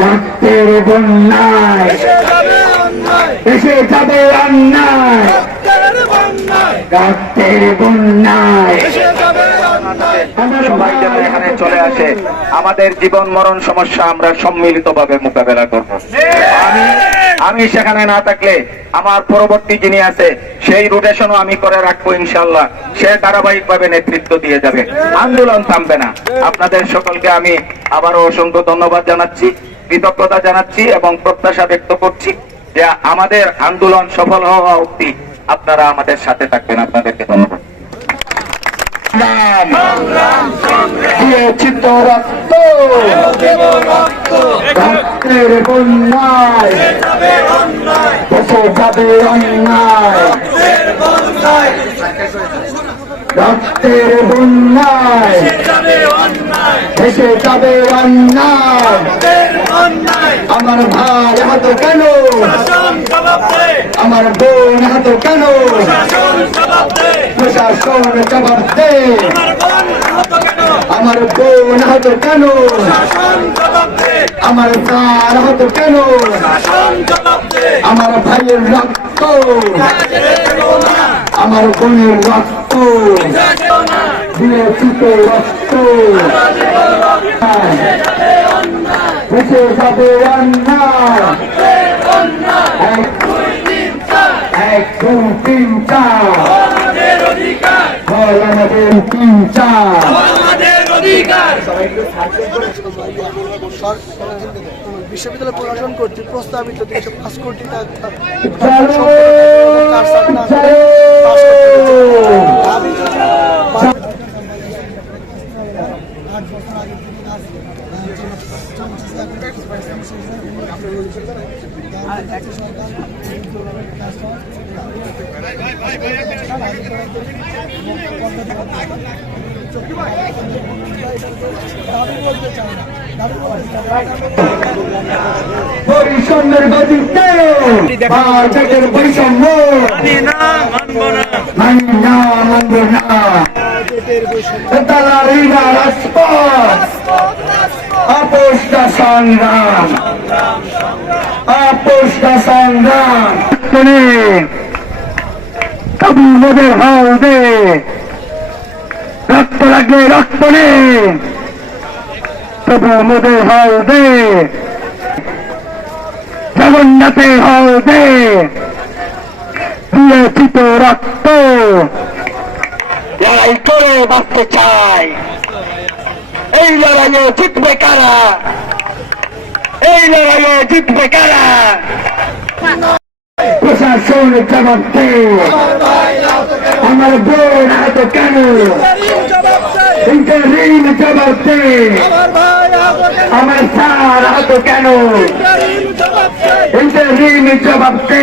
রক্তের বন্যায়। এসে যাবে অন্যায়। রক্তের বন্যায়। এখানে চলে আসে, আমাদের জীবন মরণ সমস্যা আমরা মোকাবেলা করব। আমি আমি সেখানে না থাকলে আমার পরবর্তী যিনি আছে, সেই রোটেশনও আমি করে রাখব ইনশাল্লাহ সে ধারাবাহিক ভাবে নেতৃত্ব দিয়ে যাবে। আন্দোলন থামবে না। আপনাদের সকলকে আমি আবারও অসংখ্য ধন্যবাদ জানাচ্ছি। কৃতজ্ঞতা জানাচ্ছি এবং প্রত্যাশা ব্যক্ত করছি যে আমাদের আন্দোলন সফল হওয়া অব্দি আপনারা আমাদের সাথে থাকবেন। আপনাদেরকে ধন্যবাদ। দিয়েছি তো রক্ত। রক্তের বন্যায়। এসে যাবে অন্যায়। রক্তের বন্যায়। এসে যাবে অন্যায়। আমার ভাই হাত কেন? আমার বোন হাত কেন? প্রশাসন জবাব দে আমার বোন হাত কেন? আমার তার হাত কেন? আমার ভাইয়ের রক্ত। আমার বোনের রক্ত। দিয়েছি তো রক্ত ভেসে যাবে অন্যায় এক দুই তিন চার বল আমাদের তিন চার বিশ্ববিদ্যালয় প্রশাসন কর্তৃক প্রস্তাবিত তিনশো পাঁচ কোটি টাকা চলো কার সাথে না করে চলো পাস করতে হয়েছে। আমি যদি আট বছর আগে থেকে কাজ চলছে বৈষম্যের গতিতে বাজেটের বৈষম্য মানি না মানব না দালালিরা রাজপথ আপোষটা সংগ্রাম। আপোষটা সংগ্রাম। তবু মোদের হাল দে। রক্ত লাগলে রক্ত নে। তবু মোদের হাল দে। জগন্নাথের হাল দে। দিয়েছি তো রক্ত। লড়াই করে বাঁচতে চাই। এই লড়াইয়ে জিতবে কারা? এই লড়াইয়ে জিতবে কারা? প্রশাসন জবাব দে আমার বোন হাত কেন? ইন্টারিম জবাব দে আমার স্যার হাত কেন? ইন্টারিম জবাব দে